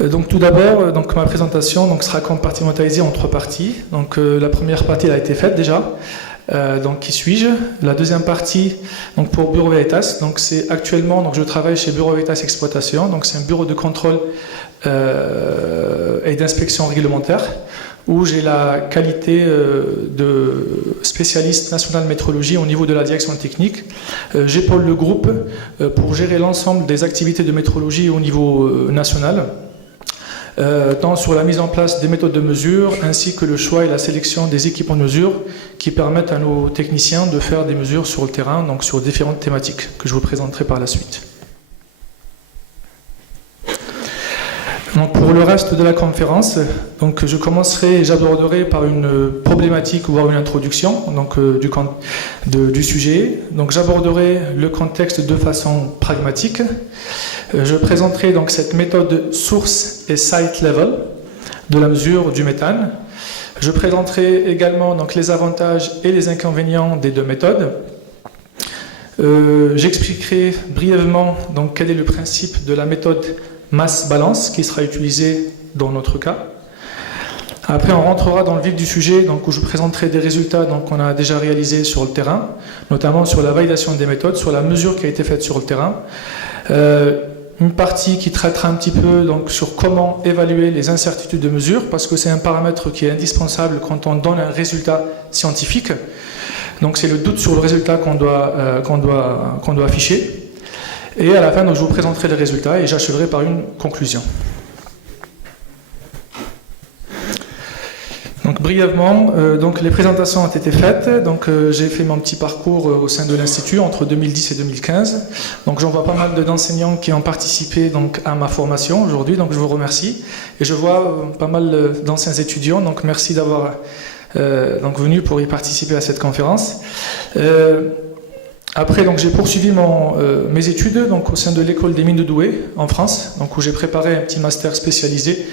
Donc tout d'abord, donc ma présentation sera compartimentalisée en 3 parties. Donc la première partie elle a été faite déjà. Donc qui suis-je? La deuxième partie, donc pour Bureau Veritas, donc c'est actuellement, donc je travaille chez Bureau Veritas Exploitation, donc c'est un bureau de contrôle et d'inspection réglementaire où j'ai la qualité de spécialiste national métrologie au niveau de la direction technique. J'épaule le groupe pour gérer l'ensemble des activités de métrologie au niveau national. Tant sur la mise en place des méthodes de mesure, ainsi que le choix et la sélection des équipements de mesure qui permettent à nos techniciens de faire des mesures sur le terrain, donc sur différentes thématiques que je vous présenterai par la suite. Donc pour le reste de la conférence, donc je commencerai et j'aborderai par une problématique, voire une introduction du sujet. Donc j'aborderai le contexte de façon pragmatique. Je présenterai donc cette méthode source et site level de la mesure du méthane. Je présenterai également donc les avantages et les inconvénients des 2 méthodes. J'expliquerai brièvement donc quel est le principe de la méthode masse balance qui sera utilisée dans notre cas. Après, on rentrera dans le vif du sujet, donc, où je présenterai des résultats qu'on a déjà réalisés sur le terrain, notamment sur la validation des méthodes, sur la mesure qui a été faite sur le terrain. Une partie qui traitera un petit peu donc, sur comment évaluer les incertitudes de mesure, parce que c'est un paramètre qui est indispensable quand on donne un résultat scientifique. Donc c'est le doute sur le résultat qu'on doit afficher. Et à la fin, donc, je vous présenterai les résultats et j'achèverai par une conclusion. Donc brièvement, donc les présentations ont été faites. Donc j'ai fait mon petit parcours au sein de l'Institut entre 2010 et 2015. Donc j'en vois pas mal d'enseignants qui ont participé donc à ma formation aujourd'hui. Donc je vous remercie. Et je vois pas mal d'anciens étudiants. Donc merci d'avoir venu pour y participer à cette conférence. Après, donc, j'ai poursuivi mes études donc, au sein de l'école des mines de Douai, en France, donc, où j'ai préparé un petit master spécialisé,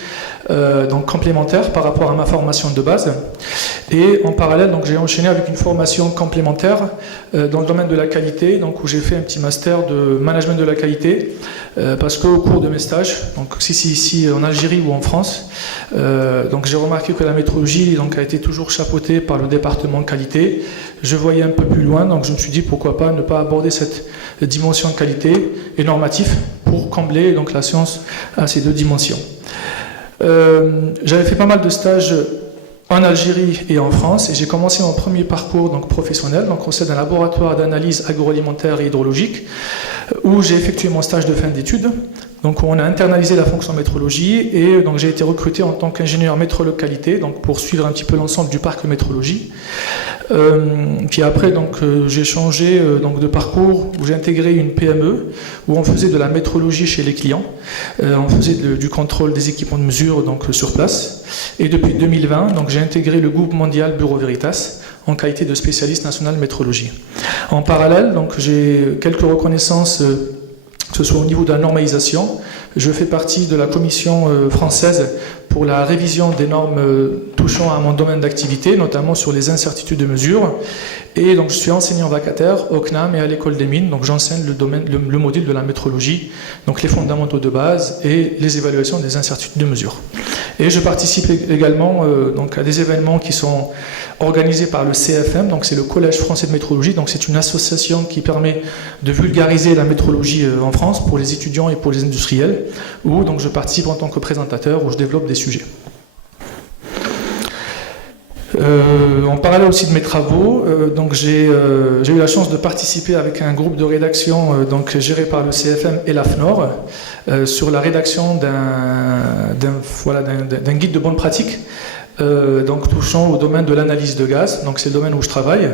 donc complémentaire par rapport à ma formation de base. Et en parallèle, donc, j'ai enchaîné avec une formation complémentaire dans le domaine de la qualité, donc, où j'ai fait un petit master de management de la qualité, parce qu'au cours de mes stages, donc, si c'est ici en Algérie ou en France, donc, j'ai remarqué que la métrologie donc, a été toujours chapeautée par le département qualité. Je voyais un peu plus loin, donc je me suis dit pourquoi pas ne pas aborder cette dimension de qualité et normatif pour combler donc, la science à ces 2 dimensions. J'avais fait pas mal de stages en Algérie et en France et j'ai commencé mon premier parcours donc, professionnel donc, au sein d'un laboratoire d'analyse agroalimentaire et hydrologique où j'ai effectué mon stage de fin d'études. Donc on a internalisé la fonction métrologie et donc j'ai été recruté en tant qu'ingénieur métrologue qualité donc pour suivre un petit peu l'ensemble du parc métrologie. Puis après donc j'ai changé donc de parcours où j'ai intégré une PME où on faisait de la métrologie chez les clients, on faisait du contrôle des équipements de mesure donc sur place et depuis 2020 donc j'ai intégré le groupe mondial Bureau Veritas en qualité de spécialiste national métrologie. En parallèle donc j'ai quelques reconnaissances que ce soit au niveau de la normalisation. Je fais partie de la commission française pour la révision des normes touchant à mon domaine d'activité, notamment sur les incertitudes de mesure. Et donc je suis enseignant vacataire au CNAM et à l'école des mines. Donc j'enseigne le module de la métrologie, donc les fondamentaux de base et les évaluations des incertitudes de mesure. Et je participe également donc à des événements qui sont organisés par le CFM, donc c'est le Collège français de métrologie, donc c'est une association qui permet de vulgariser la métrologie en France pour les étudiants et pour les industriels, où donc je participe en tant que présentateur, où je développe des sujets. En parallèle aussi de mes travaux, donc j'ai eu la chance de participer avec un groupe de rédaction donc géré par le CFM et l'AFNOR sur la rédaction d'un guide de bonne pratique donc touchant au domaine de l'analyse de gaz. Donc c'est le domaine où je travaille.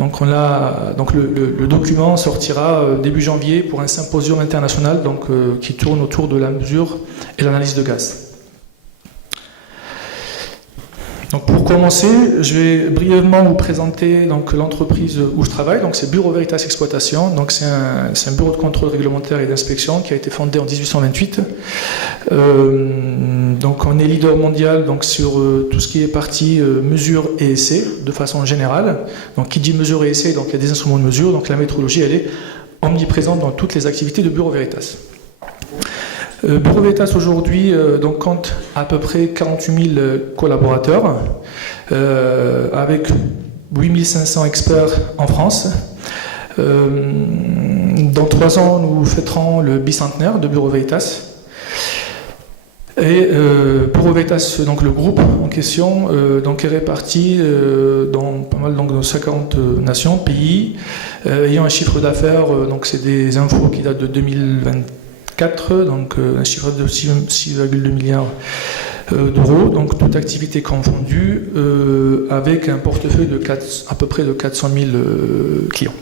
Donc le document sortira début janvier pour un symposium international donc qui tourne autour de la mesure et l'analyse de gaz. Donc pour commencer, je vais brièvement vous présenter l'entreprise où je travaille. Donc c'est Bureau Veritas Exploitation. Donc c'est un bureau de contrôle réglementaire et d'inspection qui a été fondé en 1828. Donc on est leader mondial donc, sur tout ce qui est partie mesure et essai de façon générale. Donc qui dit mesure et essai, donc il y a des instruments de mesure, donc la métrologie elle est omniprésente dans toutes les activités de Bureau Veritas. Bureau Veritas aujourd'hui donc compte à peu près 48 000 collaborateurs avec 8 500 experts en France. Dans 3 ans, nous fêterons le bicentenaire de Bureau Veritas. Et Bureau Veritas, donc le groupe en question, donc est réparti dans pas mal donc, dans 50 nations, pays, ayant un chiffre d'affaires, donc c'est des infos qui datent de 2024, donc un chiffre de 6,2 milliards d'euros, donc toute activité confondue, avec un portefeuille de à peu près de 400 000 clients.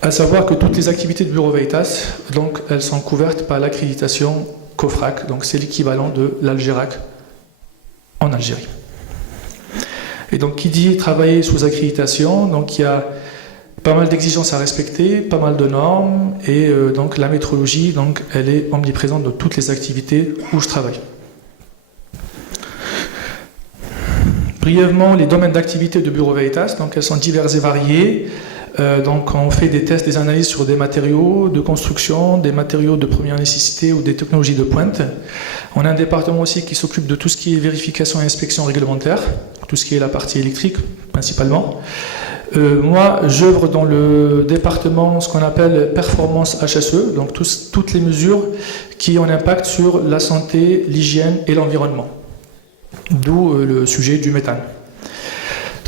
À savoir que toutes les activités de Bureau Veritas, donc, elles sont couvertes par l'accréditation COFRAC, donc c'est l'équivalent de l'Algérac en Algérie. Et donc qui dit travailler sous accréditation, donc il y a pas mal d'exigences à respecter, pas mal de normes, et donc la métrologie, donc elle est omniprésente dans toutes les activités où je travaille. Brièvement, les domaines d'activité de Bureau Veritas, donc elles sont diverses et variées. Donc on fait des tests, des analyses sur des matériaux de construction, des matériaux de première nécessité ou des technologies de pointe. On a un département aussi qui s'occupe de tout ce qui est vérification et inspection réglementaire, tout ce qui est la partie électrique principalement. Moi, j'œuvre dans le département, ce qu'on appelle performance HSE, donc toutes les mesures qui ont un impact sur la santé, l'hygiène et l'environnement. D'où le sujet du méthane.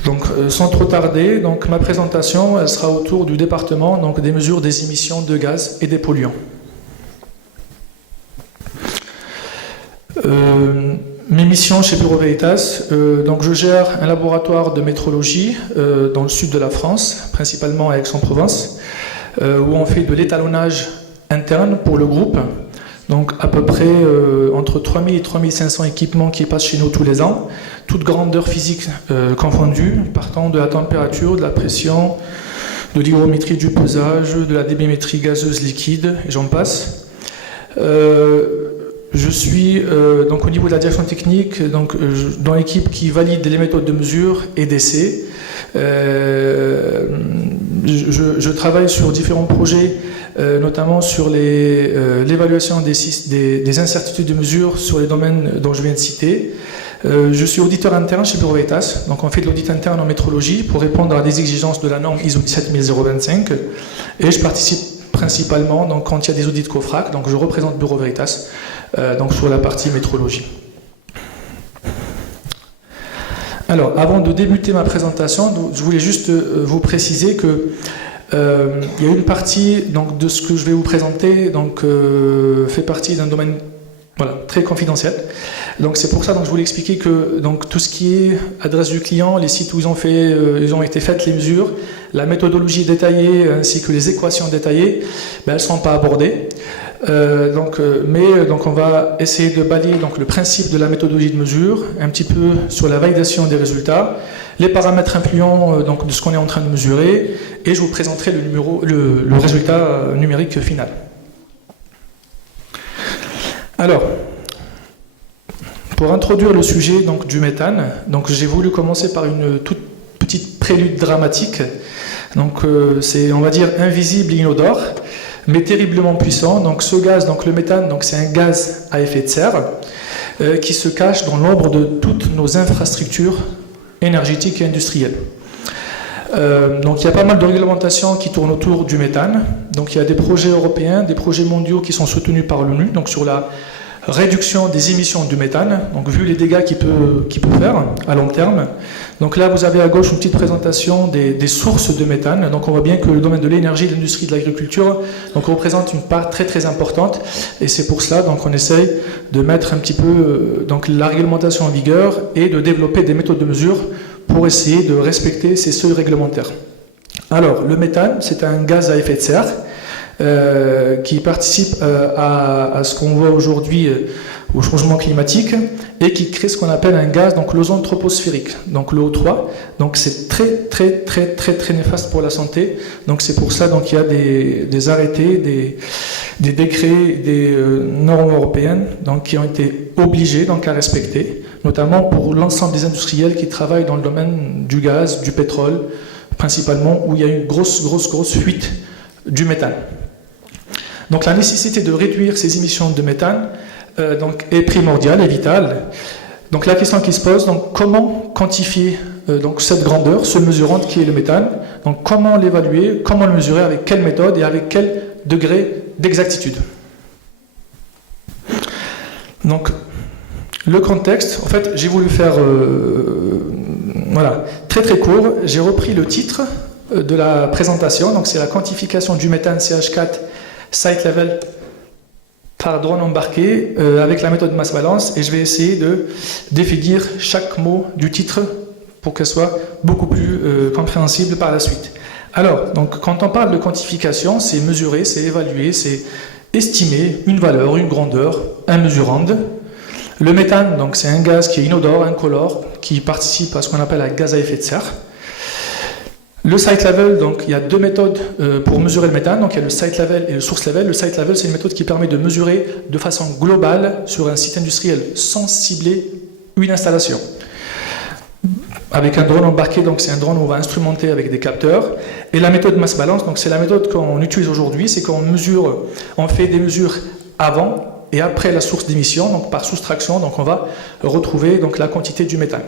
Donc, sans trop tarder, donc, ma présentation elle sera autour du département donc, des mesures des émissions de gaz et des polluants. Mes missions chez Bureau Veritas, donc je gère un laboratoire de métrologie dans le sud de la France, principalement à Aix-en-Provence, où on fait de l'étalonnage interne pour le groupe. Donc à peu près entre 3000 et 3500 équipements qui passent chez nous tous les ans, toutes grandeurs physiques confondues, partant de la température, de la pression, de l'hygrométrie du pesage, de la débitmétrie gazeuse liquide, et j'en passe. Je suis donc au niveau de la direction technique, donc, dans l'équipe qui valide les méthodes de mesure et d'essai. Je travaille sur différents projets, notamment sur l'évaluation des incertitudes de mesure sur les domaines dont je viens de citer. Je suis auditeur interne chez Bureau Veritas, donc on fait de l'audit interne en métrologie pour répondre à des exigences de la norme ISO 17025 et je participe principalement donc, quand il y a des audits COFRAC, donc je représente Bureau Veritas donc sur la partie métrologie. Alors, avant de débuter ma présentation, je voulais juste vous préciser que il y a une partie donc, de ce que je vais vous présenter donc, fait partie d'un domaine voilà, très confidentiel. Donc c'est pour ça que je voulais expliquer que donc, tout ce qui est adresse du client, les sites où ils ont été faites les mesures, la méthodologie détaillée ainsi que les équations détaillées, ben, elles ne sont pas abordées. Donc on va essayer de balayer donc, le principe de la méthodologie de mesure, un petit peu sur la validation des résultats, les paramètres influents donc, de ce qu'on est en train de mesurer, et je vous présenterai le résultat numérique final. Alors, pour introduire le sujet donc, du méthane, donc, j'ai voulu commencer par une toute petite prélude dramatique. Donc, c'est, on va dire, invisible et inodore, mais terriblement puissant. Donc, ce gaz, donc, le méthane, donc, c'est un gaz à effet de serre qui se cache dans l'ombre de toutes nos infrastructures énergétiques et industrielles. Donc, il y a pas mal de réglementations qui tournent autour du méthane. Donc, il y a des projets européens, des projets mondiaux qui sont soutenus par l'ONU, donc sur la réduction des émissions du méthane, donc vu les dégâts qu'il peut faire à long terme. Donc là, vous avez à gauche une petite présentation des sources de méthane. Donc on voit bien que le domaine de l'énergie, de l'industrie, de l'agriculture donc représente une part très très importante. Et c'est pour cela donc on essaye de mettre un petit peu donc la réglementation en vigueur et de développer des méthodes de mesure pour essayer de respecter ces seuils réglementaires. Alors le méthane, c'est un gaz à effet de serre. qui participe à ce qu'on voit aujourd'hui au changement climatique et qui crée ce qu'on appelle un gaz, donc l'ozone troposphérique, donc le O3. Donc c'est très néfaste pour la santé. Donc c'est pour ça donc il y a des arrêtés, des décrets, des normes européennes donc qui ont été obligés donc à respecter, notamment pour l'ensemble des industriels qui travaillent dans le domaine du gaz, du pétrole, principalement où il y a une grosse fuite du méthane. Donc la nécessité de réduire ces émissions de méthane donc, est primordiale et vitale. Donc la question qui se pose, donc, comment quantifier donc, cette grandeur, ce mesurant qui est le méthane, donc, comment l'évaluer, comment le mesurer, avec quelle méthode et avec quel degré d'exactitude. Donc le contexte, en fait j'ai voulu faire voilà, très court, j'ai repris le titre de la présentation, donc c'est la quantification du méthane CH4 site level par drone embarqué avec la méthode masse balance, et je vais essayer de définir chaque mot du titre pour qu'elle soit beaucoup plus compréhensible par la suite. Alors, donc, quand on parle de quantification, c'est mesurer, c'est évaluer, c'est estimer une valeur, une grandeur, un mesurande. Le méthane, donc, c'est un gaz qui est inodore, incolore, qui participe à ce qu'on appelle un gaz à effet de serre. Le site level, donc il y a deux méthodes pour mesurer le méthane, donc il y a le site level et le source level. Le site level, c'est une méthode qui permet de mesurer de façon globale sur un site industriel sans cibler une installation. Avec un drone embarqué, donc c'est un drone où on va instrumenter avec des capteurs. Et la méthode masse balance, donc c'est la méthode qu'on utilise aujourd'hui, c'est qu'on mesure, on fait des mesures avant et après la source d'émission, donc par soustraction, donc on va retrouver donc la quantité du méthane.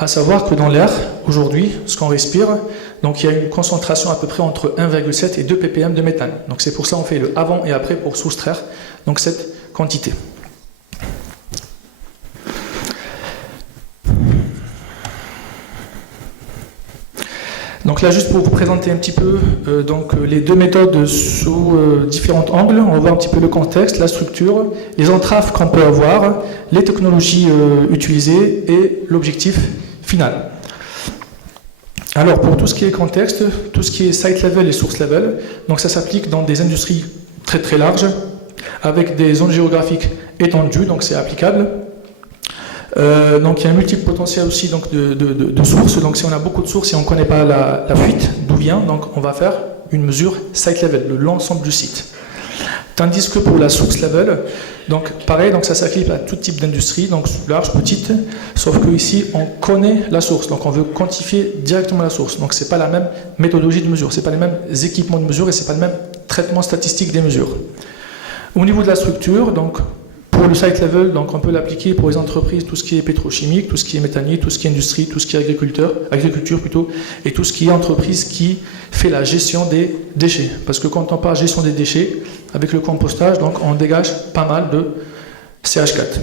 À savoir que dans l'air, aujourd'hui, ce qu'on respire, donc il y a une concentration à peu près entre 1,7 et 2 ppm de méthane. Donc c'est pour ça qu'on fait le avant et après pour soustraire donc cette quantité. Donc là, juste pour vous présenter un petit peu donc, les deux méthodes sous différents angles, on va voir un petit peu le contexte, la structure, les entraves qu'on peut avoir, les technologies utilisées et l'objectif final. Alors pour tout ce qui est contexte, tout ce qui est site level et source level, donc ça s'applique dans des industries très larges, avec des zones géographiques étendues, donc c'est applicable. Donc il y a un multiple potentiel aussi donc, de sources. Donc si on a beaucoup de sources et on ne connaît pas la fuite, d'où vient, donc on va faire une mesure site level, de l'ensemble du site. Tandis que pour la source level, donc pareil, donc ça s'applique à tout type d'industrie, donc large, petite, sauf que ici on connaît la source, donc on veut quantifier directement la source. Donc c'est pas la même méthodologie de mesure, c'est pas les mêmes équipements de mesure et c'est pas le même traitement statistique des mesures. Au niveau de la structure, donc pour le site level, donc on peut l'appliquer pour les entreprises, tout ce qui est pétrochimique, tout ce qui est méthanier, tout ce qui est industrie, tout ce qui est agriculture plutôt, et tout ce qui est entreprise qui fait la gestion des déchets. Parce que quand on parle gestion des déchets, avec le compostage, donc on dégage pas mal de CH4.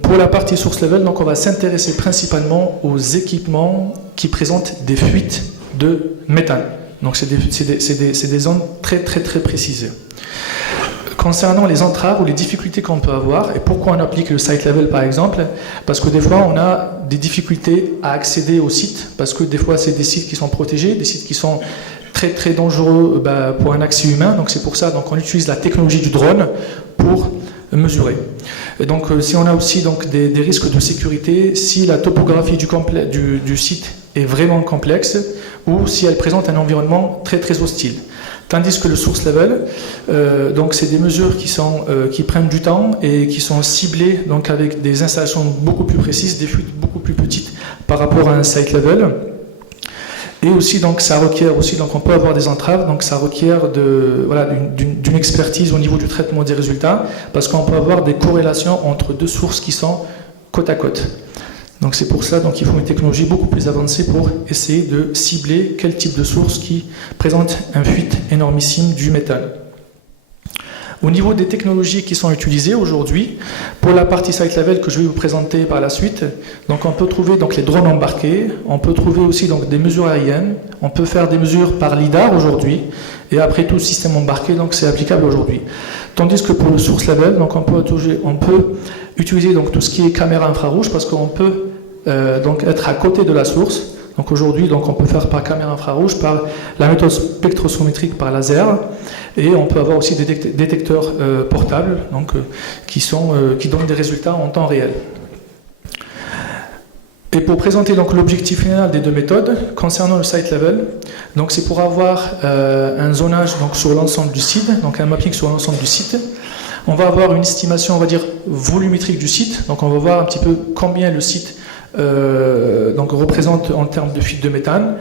Pour la partie source level, donc on va s'intéresser principalement aux équipements qui présentent des fuites de méthane. Donc c'est des zones très précises. Concernant les entraves ou les difficultés qu'on peut avoir, et pourquoi on applique le site level par exemple, parce que des fois on a des difficultés à accéder au site, parce que des fois c'est des sites qui sont protégés, des sites qui sont très dangereux pour un accès humain, donc c'est pour ça donc on utilise la technologie du drone pour mesurer. Et donc si on a aussi donc des risques de sécurité, si la topographie du site est vraiment complexe, ou si elle présente un environnement très hostile. Tandis que le source level, donc c'est des mesures qui prennent du temps et qui sont ciblées donc avec des installations beaucoup plus précises, des fuites beaucoup plus petites par rapport à un site level. Et aussi donc ça requiert aussi donc on peut avoir des entraves, donc ça requiert d'une expertise au niveau du traitement des résultats, parce qu'on peut avoir des corrélations entre deux sources qui sont côte à côte. Donc c'est pour ça qu'il faut une technologie beaucoup plus avancée pour essayer de cibler quel type de source qui présente une fuite énormissime du méthane. Au niveau des technologies qui sont utilisées aujourd'hui, pour la partie site level que je vais vous présenter par la suite, donc on peut trouver donc les drones embarqués, on peut trouver aussi donc des mesures aériennes, on peut faire des mesures par lidar aujourd'hui, et après tout système embarqué, donc c'est applicable aujourd'hui. Tandis que pour le source level, donc on peut utiliser donc tout ce qui est caméra infrarouge, parce qu'on peut donc être à côté de la source. Donc aujourd'hui, donc on peut faire par caméra infrarouge, par la méthode spectroscométrique par laser, et on peut avoir aussi des détecteurs portables, donc qui donnent des résultats en temps réel. Et pour présenter donc l'objectif final des deux méthodes, concernant le site level, donc c'est pour avoir un zonage donc sur l'ensemble du site, donc un mapping sur l'ensemble du site. On va avoir une estimation, on va dire, volumétrique du site, donc on va voir un petit peu combien le site donc représente en termes de fuite de méthane.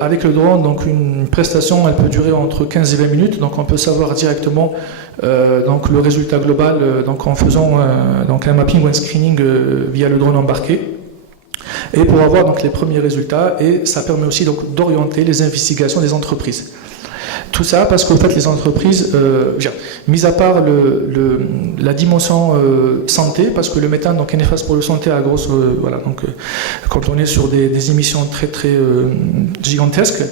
Avec le drone, donc une prestation, elle peut durer entre 15 et 20 minutes, donc on peut savoir directement donc le résultat global donc en faisant donc un mapping ou un screening via le drone embarqué. Et pour avoir donc les premiers résultats, et ça permet aussi donc d'orienter les investigations des entreprises. Tout ça parce qu'en fait les entreprises, mis à part la dimension santé, parce que le méthane donc est néfaste pour la santé à grosse, voilà, donc quand on est sur des émissions très très gigantesques,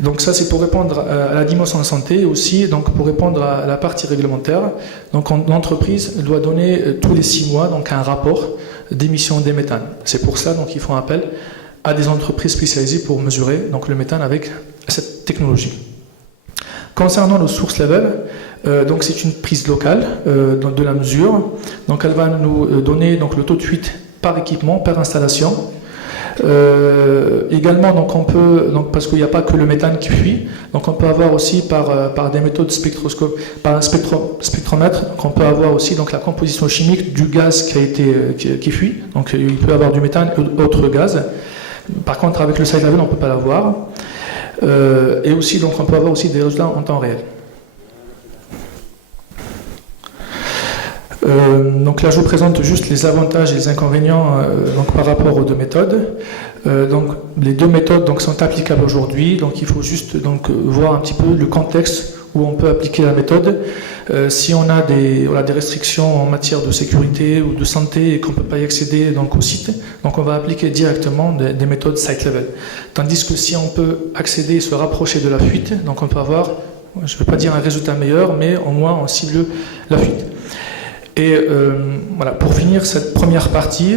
donc ça c'est pour répondre à la dimension santé, et aussi donc pour répondre à la partie réglementaire. Donc l'entreprise doit donner tous les 6 mois donc un rapport d'émissions des méthanes. C'est pour ça donc ils font appel à des entreprises spécialisées pour mesurer donc le méthane avec cette technologie. Concernant le source level, donc c'est une prise locale de la mesure. Donc elle va nous donner donc le taux de fuite par équipement, par installation. Également, donc on peut, donc parce qu'il n'y a pas que le méthane qui fuit, donc on peut avoir aussi par des méthodes spectroscope, par un spectromètre, donc on peut avoir aussi donc la composition chimique du gaz qui fuit. Donc il peut y avoir du méthane ou d'autres gaz. Par contre, avec le site level, on ne peut pas l'avoir. Et aussi, donc on peut avoir aussi des résultats en temps réel. Donc là, je vous présente juste les avantages et les inconvénients donc par rapport aux deux méthodes. Donc les deux méthodes donc sont applicables aujourd'hui. Donc il faut juste donc voir un petit peu le contexte où on peut appliquer la méthode. Si on a des restrictions en matière de sécurité ou de santé et qu'on ne peut pas y accéder donc au site, donc on va appliquer directement des méthodes site level. Tandis que si on peut accéder et se rapprocher de la fuite, donc on peut avoir, je ne veux pas dire un résultat meilleur, mais au moins on cible la fuite. Et voilà, pour finir cette première partie,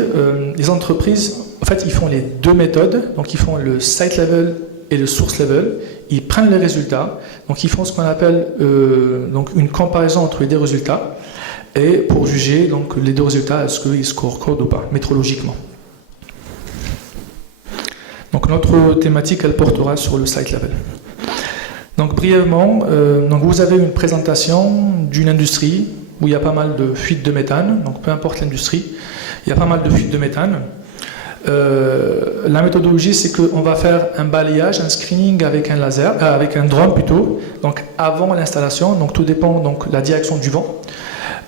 les entreprises, en fait, ils font les deux méthodes, donc ils font le site level et le source level. Ils prennent les résultats, donc ils font ce qu'on appelle donc une comparaison entre les deux résultats, et pour juger donc les deux résultats, est-ce qu'ils se concordent ou pas, métrologiquement. Donc notre thématique, elle portera sur le site level. Donc brièvement, donc vous avez une présentation d'une industrie où il y a pas mal de fuites de méthane, donc peu importe l'industrie, il y a pas mal de fuites de méthane. La méthodologie, c'est qu'on va faire un balayage, un screening avec un laser, avec un drone plutôt, donc avant l'installation, donc tout dépend donc la direction du vent.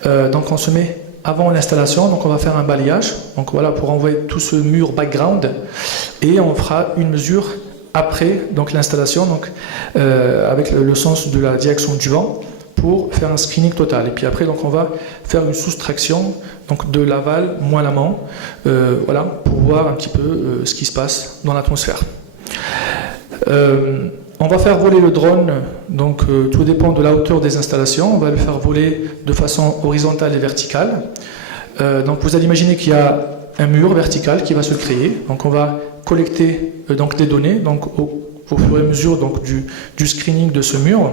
Donc on se met avant l'installation, donc on va faire un balayage, donc voilà pour envoyer tout ce mur background, et on fera une mesure après donc l'installation, donc avec le sens de la direction du vent, pour faire un screening total. Et puis après, donc, on va faire une soustraction donc, de l'aval moins l'amont, voilà, pour voir un petit peu ce qui se passe dans l'atmosphère. On va faire voler le drone, donc tout dépend de la hauteur des installations. On va le faire voler de façon horizontale et verticale. Donc vous allez imaginer qu'il y a un mur vertical qui va se créer. Donc on va collecter donc, des données donc, au fur et à mesure donc, du screening de ce mur.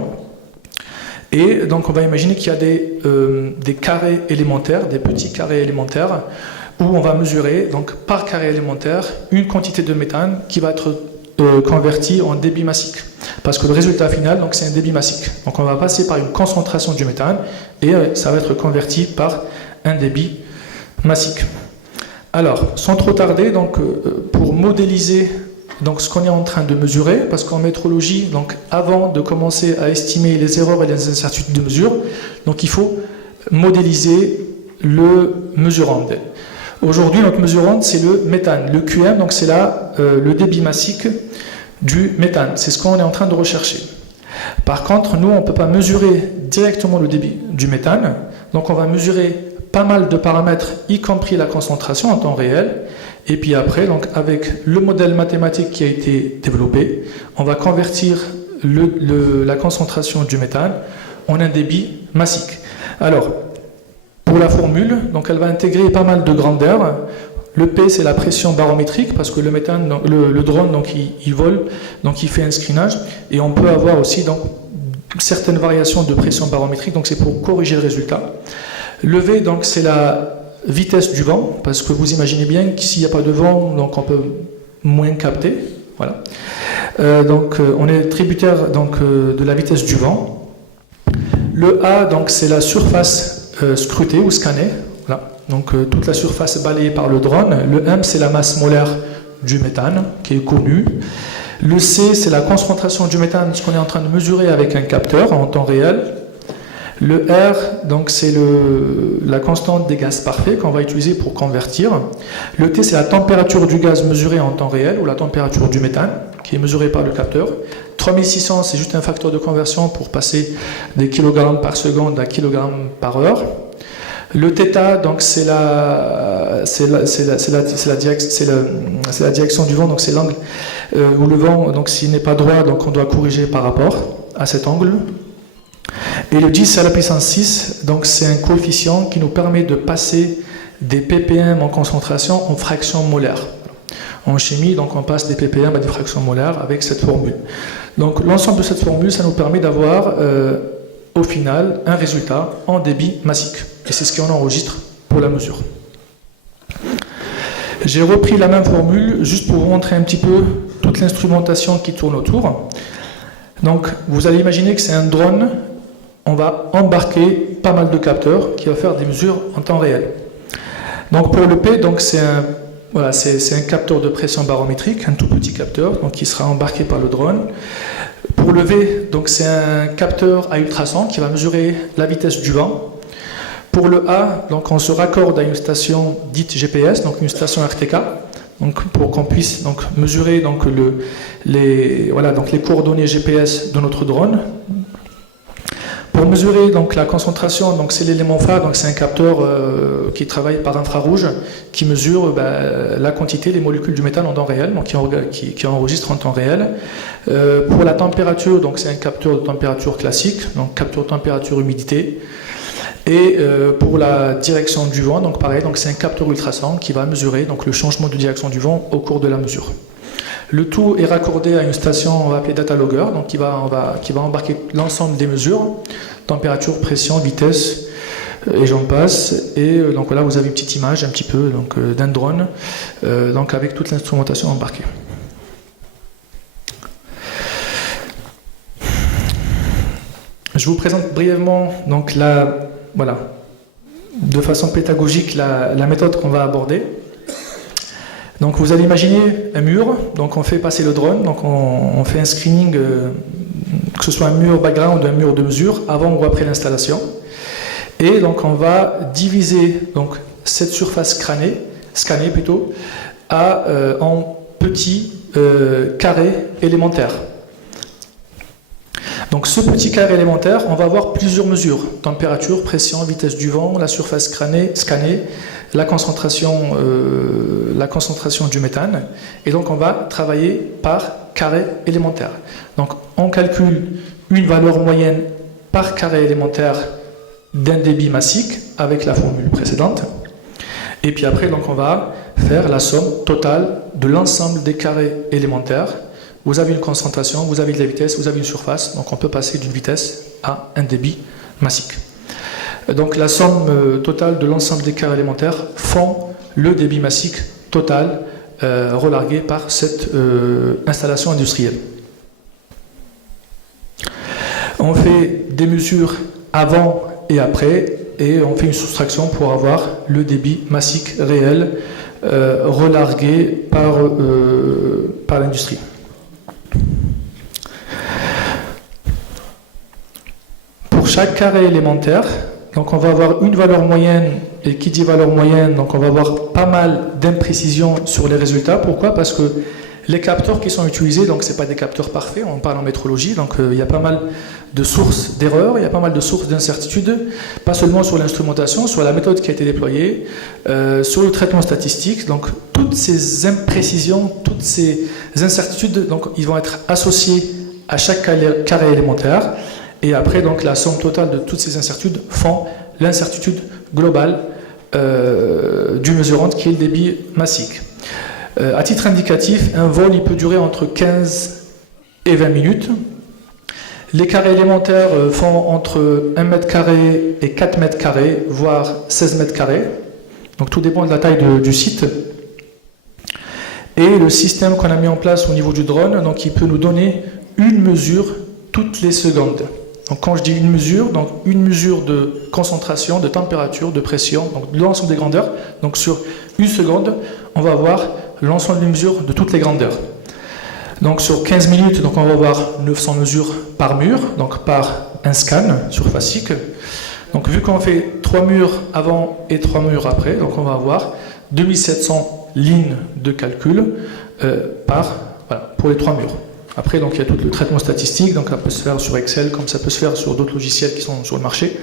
Et donc on va imaginer qu'il y a des carrés élémentaires, des petits carrés élémentaires, où on va mesurer donc, par carré élémentaire une quantité de méthane qui va être convertie en débit massique. Parce que le résultat final, donc, c'est un débit massique. Donc on va passer par une concentration du méthane et ça va être converti par un débit massique. Alors, sans trop tarder, donc, pour modéliser donc, ce qu'on est en train de mesurer, parce qu'en métrologie, donc, avant de commencer à estimer les erreurs et les incertitudes de mesure, donc, il faut modéliser le mesurand. Aujourd'hui, notre mesurand, c'est le méthane. Le QM, donc, c'est le débit massique du méthane. C'est ce qu'on est en train de rechercher. Par contre, nous, on ne peut pas mesurer directement le débit du méthane. Donc, on va mesurer pas mal de paramètres, y compris la concentration en temps réel. Et puis après, donc, avec le modèle mathématique qui a été développé, on va convertir la concentration du méthane en un débit massique. Alors, pour la formule, donc elle va intégrer pas mal de grandeur. Le P, c'est la pression barométrique, parce que le méthane, le drone, donc, il vole, donc il fait un screenage, et on peut avoir aussi donc, certaines variations de pression barométrique, donc c'est pour corriger le résultat. Le V, donc, c'est la vitesse du vent, parce que vous imaginez bien que s'il n'y a pas de vent, donc on peut moins capter. Voilà. On est tributaire donc, de la vitesse du vent. Le A, donc, c'est la surface scrutée ou scannée. Voilà. Donc toute la surface balayée par le drone. Le M, c'est la masse molaire du méthane, qui est connue. Le C, c'est la concentration du méthane, ce qu'on est en train de mesurer avec un capteur en temps réel. Le R, donc c'est la constante des gaz parfaits qu'on va utiliser pour convertir. Le T, c'est la température du gaz mesurée en temps réel, ou la température du méthane, qui est mesurée par le capteur. 3600, c'est juste un facteur de conversion pour passer des kilogrammes par seconde à kilogrammes par heure. Le θ, donc c'est la direction du vent, donc c'est l'angle où le vent, donc s'il n'est pas droit, donc on doit corriger par rapport à cet angle. Et le 10 à la puissance 6, donc c'est un coefficient qui nous permet de passer des ppm en concentration en fractions molaires. En chimie, donc on passe des ppm à des fractions molaires avec cette formule. Donc l'ensemble de cette formule, ça nous permet d'avoir au final un résultat en débit massique. Et c'est ce qu'on enregistre pour la mesure. J'ai repris la même formule juste pour vous montrer un petit peu toute l'instrumentation qui tourne autour. Donc vous allez imaginer que c'est un drone, on va embarquer pas mal de capteurs qui vont faire des mesures en temps réel. Donc pour le P, donc c'est un capteur de pression barométrique, un tout petit capteur, donc qui sera embarqué par le drone. Pour le V, donc c'est un capteur à ultrasons qui va mesurer la vitesse du vent. Pour le A, donc on se raccorde à une station dite GPS, donc une station RTK, donc pour qu'on puisse donc mesurer donc les coordonnées GPS de notre drone. Pour mesurer donc la concentration, donc c'est l'élément phare, donc c'est un capteur qui travaille par infrarouge, qui mesure la quantité, les molécules du méthane en temps réel, donc qui enregistre en temps réel. Pour la température, donc c'est un capteur de température classique, donc capteur de température-humidité. Et pour la direction du vent, donc pareil, donc c'est un capteur ultrason qui va mesurer donc le changement de direction du vent au cours de la mesure. Le tout est raccordé à une station, on va appeler data logger, donc qui va embarquer l'ensemble des mesures, température, pression, vitesse, et j'en passe. Et donc là, vous avez une petite image un petit peu d'un drone, donc avec toute l'instrumentation embarquée. Je vous présente brièvement donc de façon pédagogique la méthode qu'on va aborder. Donc vous allez imaginer un mur, donc on fait passer le drone, donc on fait un screening, que ce soit un mur background ou un mur de mesure, avant ou après l'installation. Et donc on va diviser donc, cette surface scannée plutôt, en petits carrés élémentaires. Donc ce petit carré élémentaire, on va avoir plusieurs mesures: température, pression, vitesse du vent, la surface scannée, la concentration du méthane. Et donc on va travailler par carré élémentaire. Donc on calcule une valeur moyenne par carré élémentaire d'un débit massique avec la formule précédente. Et puis après, donc, on va faire la somme totale de l'ensemble des carrés élémentaires. Vous avez une concentration, vous avez de la vitesse, vous avez une surface, donc on peut passer d'une vitesse à un débit massique. Donc la somme totale de l'ensemble des carrés élémentaires font le débit massique total relargué par cette installation industrielle. On fait des mesures avant et après, et on fait une soustraction pour avoir le débit massique réel relargué par l'industrie. Pour chaque carré élémentaire, donc on va avoir une valeur moyenne, et qui dit valeur moyenne, donc on va avoir pas mal d'imprécisions sur les résultats. Pourquoi? Parce que les capteurs qui sont utilisés, donc ce n'est pas des capteurs parfaits, on parle en métrologie, donc il y a pas mal de sources d'erreurs, il y a pas mal de sources d'incertitudes, pas seulement sur l'instrumentation, sur la méthode qui a été déployée, sur le traitement statistique. Donc toutes ces imprécisions, toutes ces incertitudes, donc ils vont être associés à chaque carré élémentaire. Et après, donc, la somme totale de toutes ces incertitudes font l'incertitude globale du mesurant qui est le débit massique. À titre indicatif, un vol il peut durer entre 15 et 20 minutes. Les carrés élémentaires font entre 1 mètre carré et 4 mètres carrés, voire 16 mètres carrés. Donc tout dépend de la taille du site. Et le système qu'on a mis en place au niveau du drone, donc il peut nous donner une mesure toutes les secondes. Donc quand je dis une mesure de concentration, de température, de pression, donc l'ensemble des grandeurs. Donc sur une seconde, on va avoir l'ensemble des mesures de toutes les grandeurs. Donc sur 15 minutes, donc on va avoir 900 mesures par mur, donc par un scan surfacique. Donc vu qu'on fait 3 murs avant et 3 murs après, donc on va avoir 2700 lignes de calcul pour les 3 murs. Après, donc, il y a tout le traitement statistique, donc ça peut se faire sur Excel, comme ça peut se faire sur d'autres logiciels qui sont sur le marché.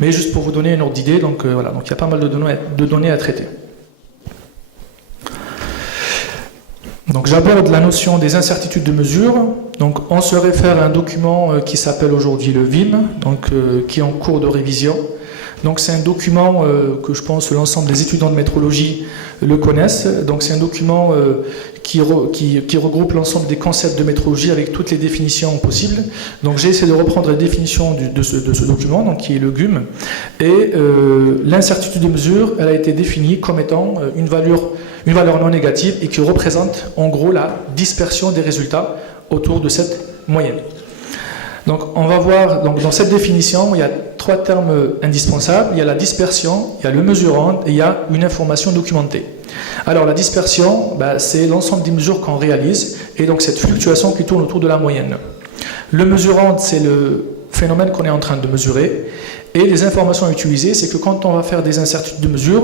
Mais juste pour vous donner une ordre d'idée, donc voilà, donc il y a pas mal de données à traiter. Donc j'aborde la notion des incertitudes de mesure. Donc on se réfère à un document qui s'appelle aujourd'hui le VIM, donc qui est en cours de révision. Donc c'est un document que je pense l'ensemble des étudiants de métrologie le connaissent. Donc c'est un document qui regroupe l'ensemble des concepts de métrologie avec toutes les définitions possibles. Donc j'ai essayé de reprendre la définition de ce document, donc qui est le GUM. Et l'incertitude de mesure, elle a été définie comme étant une valeur non négative et qui représente en gros la dispersion des résultats autour de cette moyenne. Donc on va voir, donc, dans cette définition, il y a 3 termes indispensables. Il y a la dispersion, il y a le mesurant et il y a une information documentée. Alors la dispersion, c'est l'ensemble des mesures qu'on réalise et donc cette fluctuation qui tourne autour de la moyenne. Le mesurant, c'est le phénomène qu'on est en train de mesurer. Et les informations utilisées, c'est que quand on va faire des incertitudes de mesure,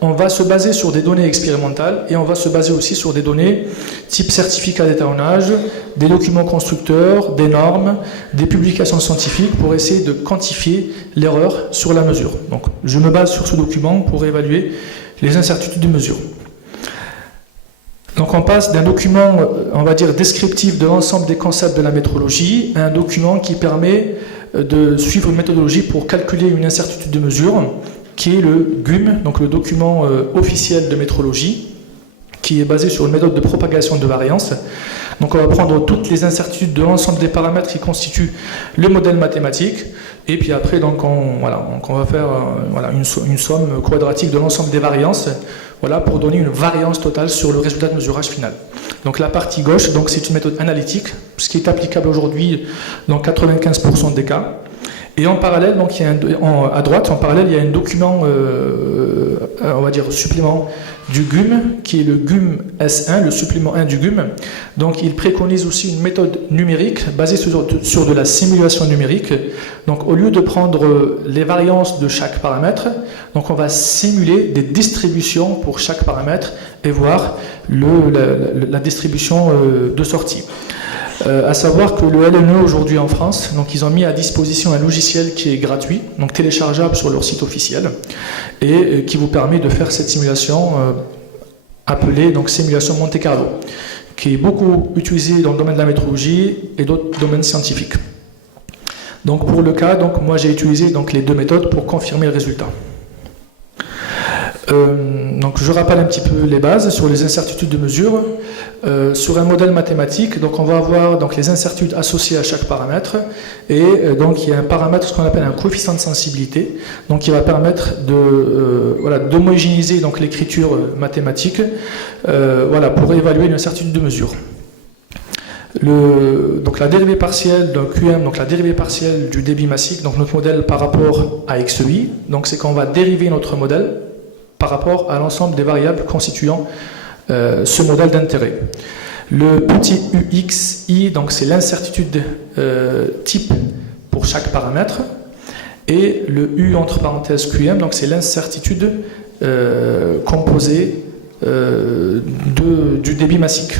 on va se baser sur des données expérimentales et on va se baser aussi sur des données type certificat d'étalonnage, des documents constructeurs, des normes, des publications scientifiques pour essayer de quantifier l'erreur sur la mesure. Donc je me base sur ce document pour évaluer les incertitudes de mesure. Donc on passe d'un document, on va dire, descriptif de l'ensemble des concepts de la métrologie à un document qui permet de suivre une méthodologie pour calculer une incertitude de mesure, qui est le GUM, donc le document officiel de métrologie, qui est basé sur une méthode de propagation de variance. Donc on va prendre toutes les incertitudes de l'ensemble des paramètres qui constituent le modèle mathématique, et puis après donc on va faire une somme quadratique de l'ensemble des variances, pour donner une variance totale sur le résultat de mesurage final. Donc la partie gauche, donc c'est une méthode analytique, ce qui est applicable aujourd'hui dans 95% des cas. Et en parallèle, donc à droite, en parallèle, il y a un document, on va dire supplément du GUM, qui est le GUM S1, le supplément 1 du GUM. Donc il préconise aussi une méthode numérique basée sur de la simulation numérique. Donc au lieu de prendre les variances de chaque paramètre, donc on va simuler des distributions pour chaque paramètre et voir la distribution de sortie. À savoir que le LNE aujourd'hui en France, donc ils ont mis à disposition un logiciel qui est gratuit, donc téléchargeable sur leur site officiel, et qui vous permet de faire cette simulation appelée donc simulation Monte Carlo, qui est beaucoup utilisée dans le domaine de la métrologie et d'autres domaines scientifiques. Donc pour le cas, donc moi j'ai utilisé donc les 2 méthodes pour confirmer le résultat. Donc je rappelle un petit peu les bases sur les incertitudes de mesure. Sur un modèle mathématique, donc on va avoir donc les incertitudes associées à chaque paramètre, et donc il y a un paramètre, ce qu'on appelle un coefficient de sensibilité, donc qui va permettre d'homogénéiser donc l'écriture mathématique, pour évaluer une incertitude de mesure. Donc la dérivée partielle d'un QM, donc la dérivée partielle du débit massique, donc notre modèle par rapport à XI, donc c'est qu'on va dériver notre modèle par rapport à l'ensemble des variables constituant ce modèle d'intérêt. Le petit UXI, donc c'est l'incertitude type pour chaque paramètre, et le U entre parenthèses QM, donc c'est l'incertitude composée du débit massique.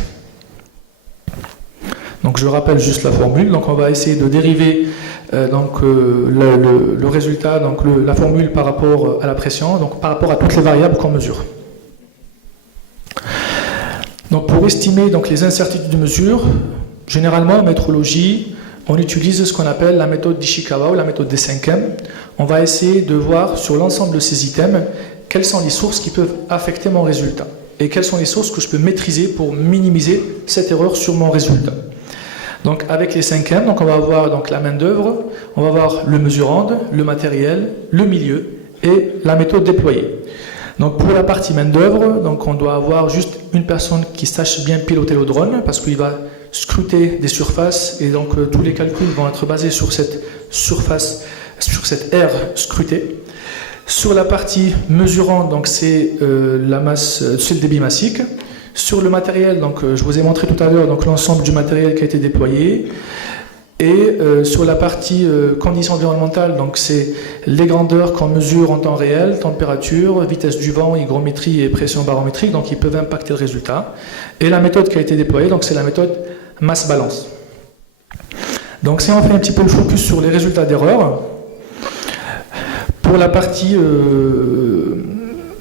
Donc je rappelle juste la formule. Donc on va essayer de dériver le résultat, donc la formule par rapport à la pression, donc par rapport à toutes les variables qu'on mesure. Donc pour estimer donc les incertitudes de mesure, généralement en métrologie, on utilise ce qu'on appelle la méthode d'Ishikawa ou la méthode des 5M. On va essayer de voir sur l'ensemble de ces items quelles sont les sources qui peuvent affecter mon résultat et quelles sont les sources que je peux maîtriser pour minimiser cette erreur sur mon résultat. Donc avec les 5 M, donc on va avoir donc la main d'œuvre, on va avoir le mesurand, le matériel, le milieu et la méthode déployée. Donc pour la partie main d'œuvre, donc on doit avoir juste une personne qui sache bien piloter le drone parce qu'il va scruter des surfaces et donc tous les calculs vont être basés sur cette surface, sur cette aire scrutée. Sur la partie mesurant, donc c'est la masse, c'est le débit massique. Sur le matériel, donc je vous ai montré tout à l'heure donc l'ensemble du matériel qui a été déployé. Et sur la partie conditions environnementales, donc c'est les grandeurs qu'on mesure en temps réel, température, vitesse du vent, hygrométrie et pression barométrique, donc ils peuvent impacter le résultat. Et la méthode qui a été déployée, donc c'est la méthode masse-balance. Donc si on fait un petit peu le focus sur les résultats d'erreur, pour la partie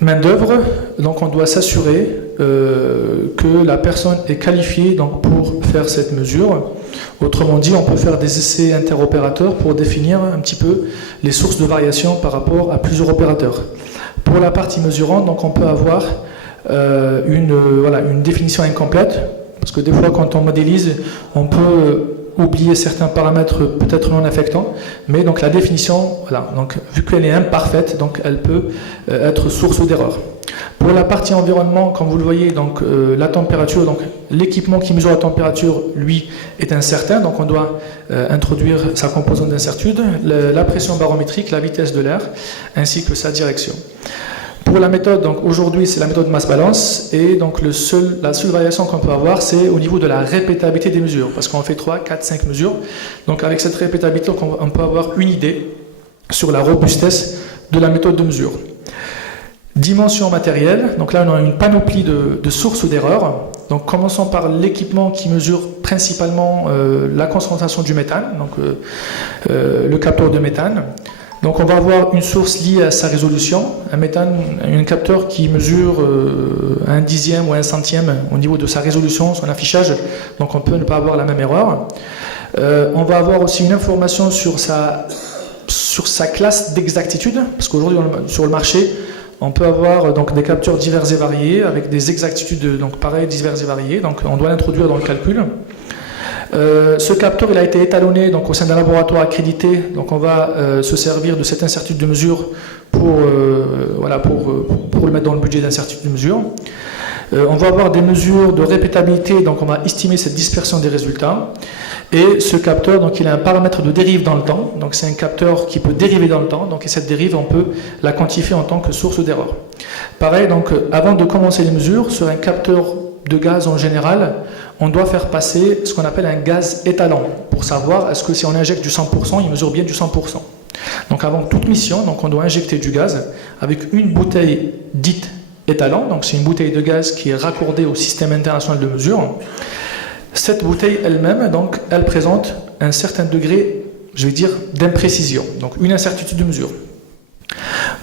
main-d'œuvre, donc on doit s'assurer que la personne est qualifiée donc, pour faire cette mesure. Autrement dit, on peut faire des essais interopérateurs pour définir un petit peu les sources de variation par rapport à plusieurs opérateurs. Pour la partie mesurante, donc on peut avoir une définition incomplète, parce que des fois quand on modélise, on peut oublier certains paramètres peut-être non affectants, mais donc la définition, voilà, donc vu qu'elle est imparfaite, donc elle peut être source d'erreur. Pour la partie environnement, comme vous le voyez, donc la température, donc l'équipement qui mesure la température, lui, est incertain, donc on doit introduire sa composante d'incertitude, la pression barométrique, la vitesse de l'air, ainsi que sa direction. Pour la méthode, donc aujourd'hui c'est la méthode masse-balance et donc la seule variation qu'on peut avoir c'est au niveau de la répétabilité des mesures parce qu'on fait 3, 4, 5 mesures. Donc avec cette répétabilité on peut avoir une idée sur la robustesse de la méthode de mesure. Dimension matérielle, donc là on a une panoplie de sources d'erreurs. Donc commençons par l'équipement qui mesure principalement la concentration du méthane, donc le capteur de méthane. Donc on va avoir une source liée à sa résolution, un capteur qui mesure un dixième ou un centième au niveau de sa résolution, son affichage, donc on peut ne pas avoir la même erreur. On va avoir aussi une information sur sa classe d'exactitude, parce qu'aujourd'hui sur le marché, on peut avoir donc des capteurs divers et variés avec des exactitudes donc pareilles, diverses et variées, donc on doit l'introduire dans le calcul. Ce capteur il a été étalonné donc, au sein d'un laboratoire accrédité, donc on va se servir de cette incertitude de mesure pour le mettre dans le budget d'incertitude de mesure. On va avoir des mesures de répétabilité, donc on va estimer cette dispersion des résultats. Et ce capteur, donc il a un paramètre de dérive dans le temps, donc c'est un capteur qui peut dériver dans le temps, donc et cette dérive on peut la quantifier en tant que source d'erreur. Pareil, donc avant de commencer les mesures, sur un capteur de gaz en général, on doit faire passer ce qu'on appelle un gaz étalant pour savoir est-ce que si on injecte du 100%, il mesure bien du 100%. Donc avant toute mission, donc on doit injecter du gaz avec une bouteille dite étalant, donc c'est une bouteille de gaz qui est raccordée au système international de mesure. Cette bouteille elle-même, donc, elle présente un certain degré, je vais dire, d'imprécision, donc une incertitude de mesure.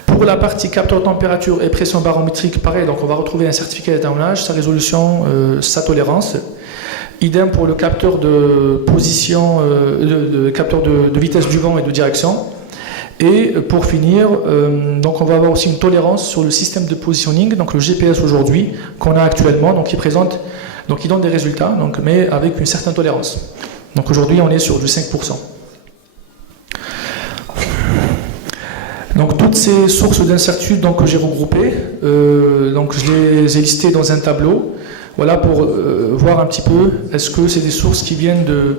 Pour la partie capteur température et pression barométrique, pareil, donc on va retrouver un certificat d'étalonnage, sa résolution, sa tolérance. Idem pour le capteur de position, capteur de vitesse du vent et de direction. Et pour finir, donc on va avoir aussi une tolérance sur le système de positioning, donc le GPS aujourd'hui qu'on a actuellement, donc qui présente, donc il donne des résultats, donc, mais avec une certaine tolérance. Donc aujourd'hui on est sur du 5%. Donc toutes ces sources d'incertitude que j'ai regroupées, donc je les ai listées dans un tableau, voilà pour voir un petit peu, est-ce que c'est des sources qui viennent de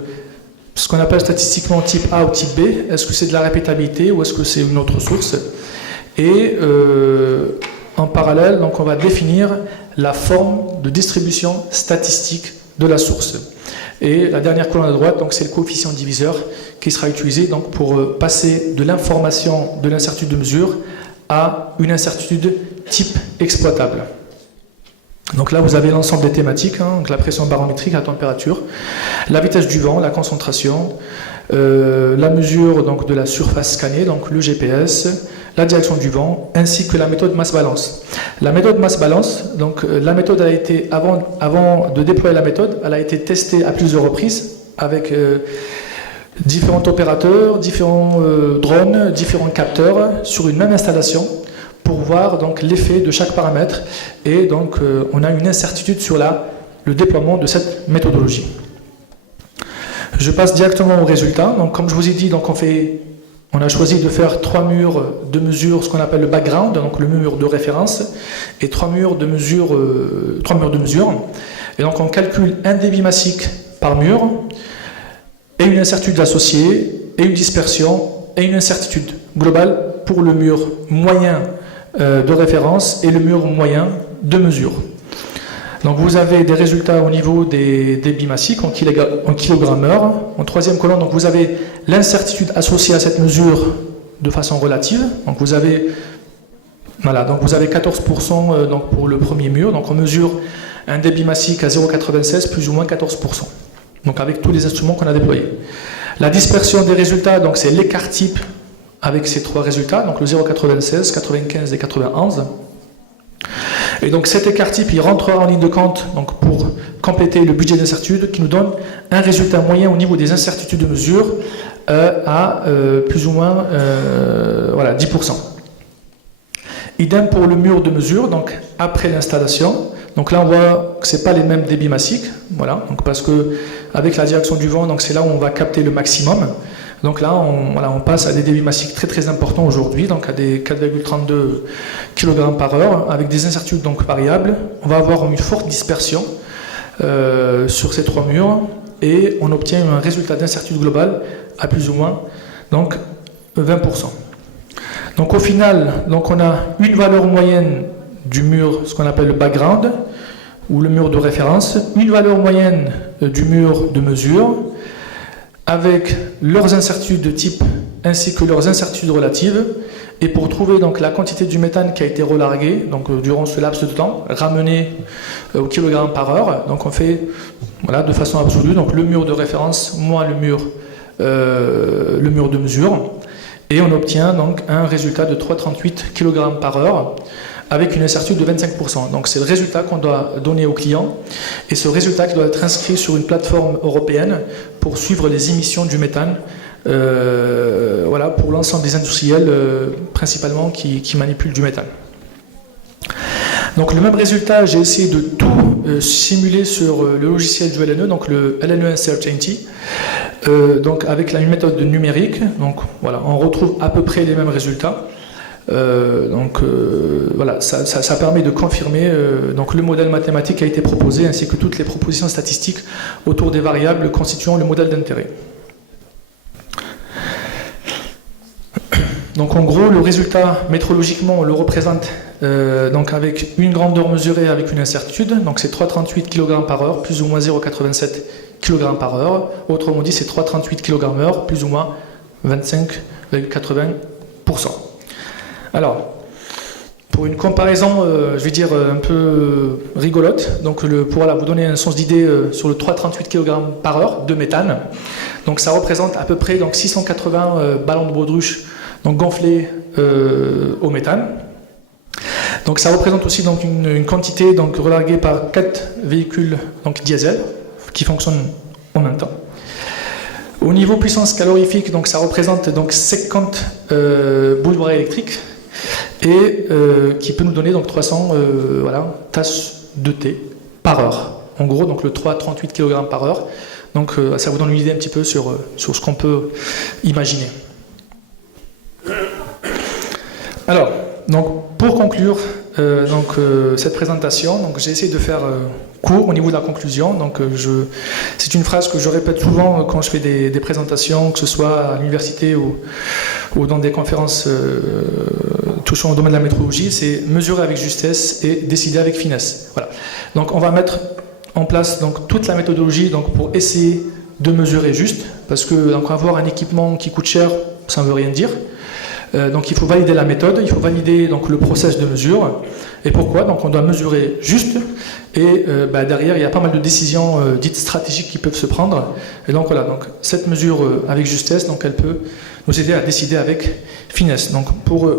ce qu'on appelle statistiquement type A ou type B, est-ce que c'est de la répétabilité ou est-ce que c'est une autre source? Et en parallèle, donc on va définir la forme de distribution statistique de la source. Et la dernière colonne à droite, donc c'est le coefficient diviseur qui sera utilisé donc, pour passer de l'information de l'incertitude de mesure à une incertitude type exploitable. Donc là, vous avez l'ensemble des thématiques, donc la pression barométrique, la température, la vitesse du vent, la concentration, la mesure donc, de la surface scannée, donc le GPS, la direction du vent, ainsi que la méthode masse-balance. La méthode masse-balance, donc la méthode a été, avant de déployer la méthode, elle a été testée à plusieurs reprises avec différents opérateurs, différents drones, différents capteurs sur une même installation pour voir donc l'effet de chaque paramètre, et donc on a une incertitude sur le déploiement de cette méthodologie. Je passe directement au résultat. Donc comme je vous ai dit, donc on a choisi de faire 3 murs de mesure, ce qu'on appelle le background, donc le mur de référence, et 3 murs de mesure. Et donc on calcule un débit massique par mur, et une incertitude associée, et une dispersion, et une incertitude globale pour le mur moyen de référence et le mur moyen de mesure. Donc vous avez des résultats au niveau des débits massiques en kilogrammes-heure. En troisième colonne, donc vous avez l'incertitude associée à cette mesure de façon relative. Donc vous avez 14% donc pour le premier mur. Donc on mesure un débit massique à 0,96 plus ou moins 14%. Donc avec tous les instruments qu'on a déployés. La dispersion des résultats, donc c'est l'écart type avec ces 3 résultats, donc le 0,96, 95 et 91. Et donc cet écart type, il rentrera en ligne de compte donc pour compléter le budget d'incertitude qui nous donne un résultat moyen au niveau des incertitudes de mesure à plus ou moins 10%. Idem pour le mur de mesure, donc après l'installation. Donc là on voit que ce n'est pas les mêmes débits massiques, voilà, donc parce que avec la direction du vent, donc c'est là où on va capter le maximum. Donc là, on passe à des débits massiques très très importants aujourd'hui, donc à des 4,32 kg par heure, avec des incertitudes donc variables. On va avoir une forte dispersion sur ces 3 murs, et on obtient un résultat d'incertitude globale à plus ou moins donc 20%. Donc au final, donc on a une valeur moyenne du mur, ce qu'on appelle le background, ou le mur de référence, une valeur moyenne du mur de mesure, avec leurs incertitudes de type ainsi que leurs incertitudes relatives, et pour trouver donc la quantité du méthane qui a été relarguée donc durant ce laps de temps, ramené au kilogramme par heure. Donc on fait de façon absolue donc le mur de référence moins le mur de mesure, et on obtient donc un résultat de 3,38 kg par heure avec une incertitude de 25%. Donc c'est le résultat qu'on doit donner au client, et ce résultat qui doit être inscrit sur une plateforme européenne pour suivre les émissions du méthane pour l'ensemble des industriels principalement qui manipulent du méthane. Donc le même résultat, j'ai essayé de tout simuler sur le logiciel du LNE, donc le LNE Uncertainty, donc avec une méthode numérique. Donc voilà, on retrouve à peu près les mêmes résultats. Ça permet de confirmer donc le modèle mathématique qui a été proposé, ainsi que toutes les propositions statistiques autour des variables constituant le modèle d'intérêt. Donc en gros, le résultat métrologiquement on le représente donc avec une grandeur mesurée avec une incertitude, donc c'est 3,38 kg par heure plus ou moins 0,87 kg par heure. Autrement dit, c'est 3,38 kg heure plus ou moins 25,80%. Alors, pour une comparaison, je vais dire un peu rigolote, donc pour vous donner un sens d'idée sur le 3,38 kg par heure de méthane, donc ça représente à peu près donc 680 ballons de baudruche donc gonflés au méthane. Donc ça représente aussi donc une quantité donc relarguée par 4 véhicules donc diesel qui fonctionnent en même temps. Au niveau puissance calorifique, donc ça représente donc 50 boules électriques, et qui peut nous donner donc 300 tasses de thé par heure. En gros, donc le 3,38 kg par heure. Donc ça vous donne une idée un petit peu sur ce qu'on peut imaginer. Alors, donc pour conclure cette présentation, donc j'ai essayé de faire court au niveau de la conclusion. Donc c'est une phrase que je répète souvent quand je fais des présentations, que ce soit à l'université ou dans des conférences touchant au domaine de la métrologie, c'est mesurer avec justesse et décider avec finesse. Voilà. Donc on va mettre en place donc toute la méthodologie donc pour essayer de mesurer juste, parce que donc avoir un équipement qui coûte cher, ça ne veut rien dire. Donc il faut valider la méthode, il faut valider donc le process de mesure. Et pourquoi? Donc on doit mesurer juste, et derrière il y a pas mal de décisions dites stratégiques qui peuvent se prendre. Et donc voilà, donc cette mesure avec justesse, donc elle peut nous aider à décider avec finesse. Donc pour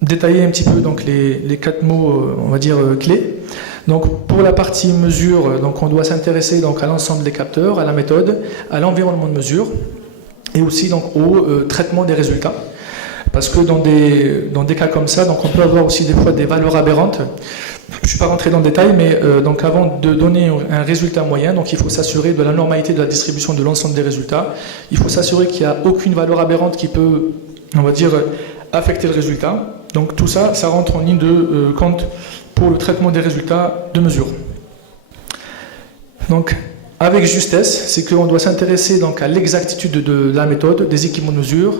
détailler un petit peu donc les 4 mots on va dire clés. Donc pour la partie mesure, donc on doit s'intéresser donc à l'ensemble des capteurs, à la méthode, à l'environnement de mesure, et aussi donc au traitement des résultats. Parce que dans des cas comme ça, donc on peut avoir aussi des fois des valeurs aberrantes. Je ne suis pas rentré dans le détail, mais donc avant de donner un résultat moyen, donc il faut s'assurer de la normalité de la distribution de l'ensemble des résultats. Il faut s'assurer qu'il n'y a aucune valeur aberrante qui peut, on va dire, affecter le résultat. Donc tout ça, ça rentre en ligne de compte pour le traitement des résultats de mesure. Donc, avec justesse, c'est qu'on doit s'intéresser donc à l'exactitude de la méthode, des équipements de mesure,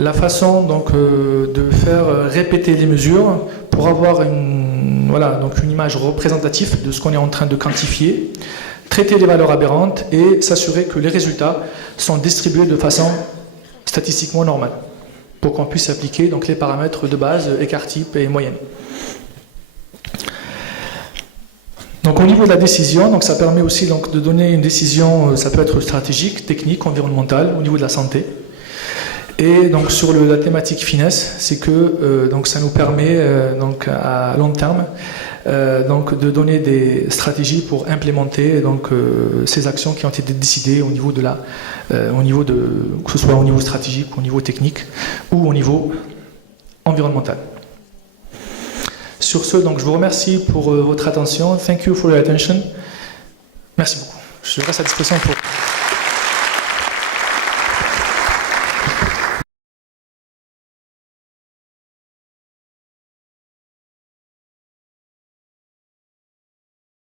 la façon donc de faire répéter les mesures pour avoir une image représentative de ce qu'on est en train de quantifier, traiter les valeurs aberrantes et s'assurer que les résultats sont distribués de façon statistiquement normale pour qu'on puisse appliquer donc les paramètres de base, écart type et moyenne. Donc au niveau de la décision, donc ça permet aussi donc, de donner une décision, ça peut être stratégique, technique, environnementale, au niveau de la santé. Et donc sur la thématique finesse, c'est que donc ça nous permet donc à long terme donc de donner des stratégies pour implémenter donc ces actions qui ont été décidées au niveau de que ce soit au niveau stratégique, au niveau technique ou au niveau environnemental. Sur ce, donc, je vous remercie pour votre attention. Thank you for your attention. Merci beaucoup. Je reste à disposition pour